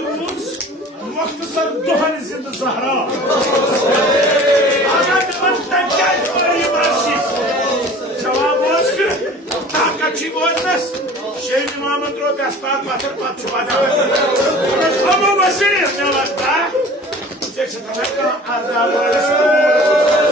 रूज मुख्तसर दोहन जिंद जहरा अगर निमंत्रण क्या जवाब ताकत बोलनस शेख इमामत रो दस्तार पत्थर पत्थर हम वसीर ने लगता जैसे तमन्ना आदाब वाले